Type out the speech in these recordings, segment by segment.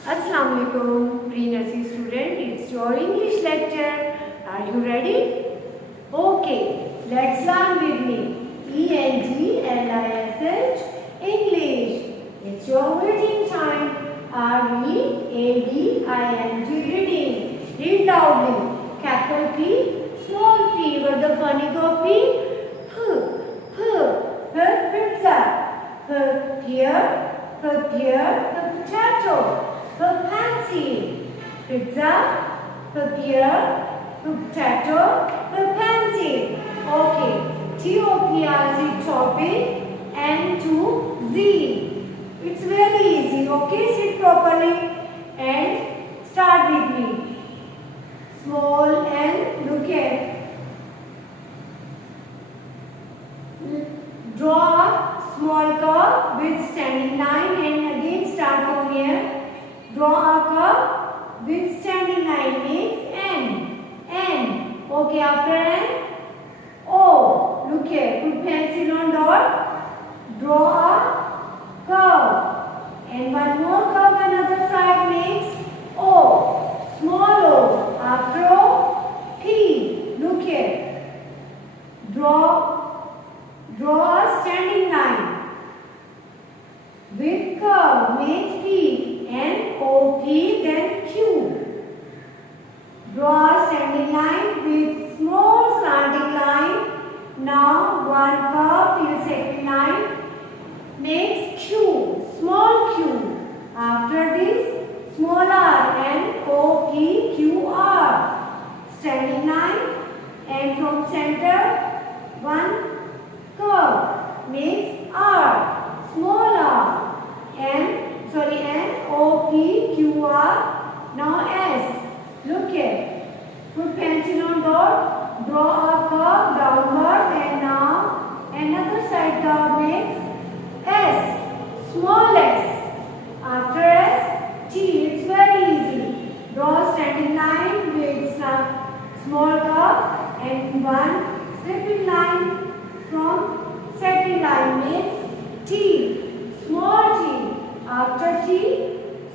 Assalamu alaikum, pre-nursery student. It's your English lecture. Are you ready? Okay, let's learn with me. ENGLISH English. It's your reading time. READING reading. Read loudly. Capital P, small p. What the funny copy? P, pizza. Here, the potato. The pencil. Pizza, the beer, the potato, the pencil. Okay. TOPRZ topic N to Z. It's very easy. Okay, sit properly and start with me. Small N, look at. Draw a small curve with standing line and again start from here. Draw a curve with standing line means N. Okay, after N, O. Look here, put pencil on dot. Draw a curve. And one more curve another side makes O. Small O. After O, P. Look here. Draw a standing line. With curve makes P. N, O, P, then Q. Draw a standing line with small slanting line. Now one curve till second line makes Q, small q. After this, small r, N, O, P, Q, R. Standing line and from center one curve makes R, small r. N, O, P, Q, R. Now S. Look here. Put pencil on dot. Draw a curve downward and now another side curve makes S. Small s. After S, T. It's very easy. Draw a standing line with some small curve and one slipping line from second line makes T. Small t. After T,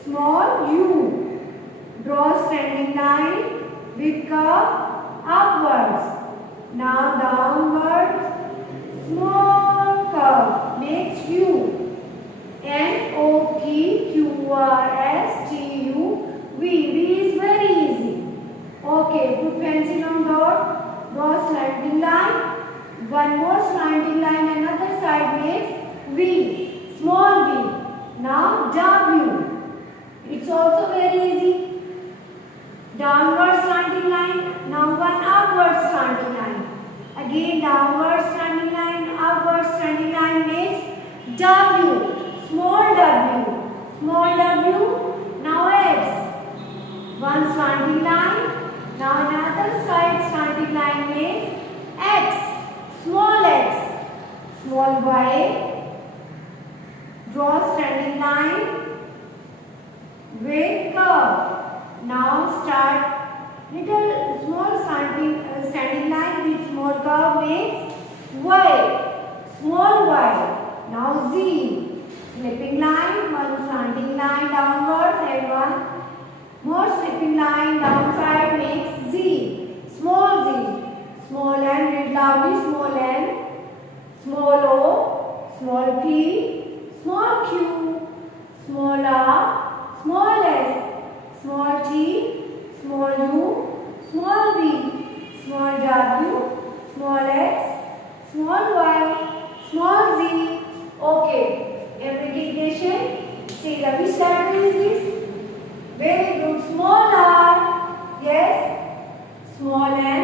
small u. Draw standing line with curve upwards. Now downwards, small curve makes u. N, O, P, Q, R, S, T, U, V. V is very easy. Okay, put pencil on dot. Draw slanting line. One more slanting line, another side makes V. Small v. Now W. It's also very easy. Downward slanting line. Now one upward slanting line. Again downward slanting line, upward slanting line makes W. Small w. Small w. Now X. One slanting line. Now another side slanting line makes X. Small x. Small y. Draw standing line with curve. Now start little small standing line with small curve makes Y. Small y. Now Z. Slipping line, one slanting line downwards and one more slipping line downside makes Z. Small z. Small n, read loudly, small n. Small o, small p. Small q, small r, small s, small t, small u, small v, small w, small x, small y, small z. Okay, every dictation, say the which letter is this? Very good, small r, yes, small n,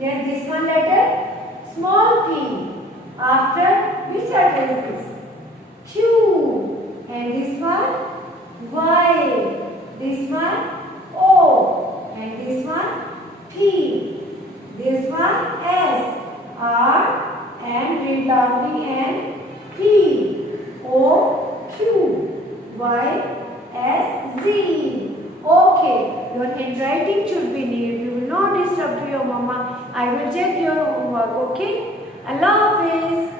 yes, this one letter, small p. After, which letter is this? Q. And this one Y. This one O. And this one P. This one S. R. And read loudly N. P. O. Q. Y. S. Z. Okay. Your handwriting should be neat. You will not disturb to your mama. I will check your homework. Okay. Allah Hafiz.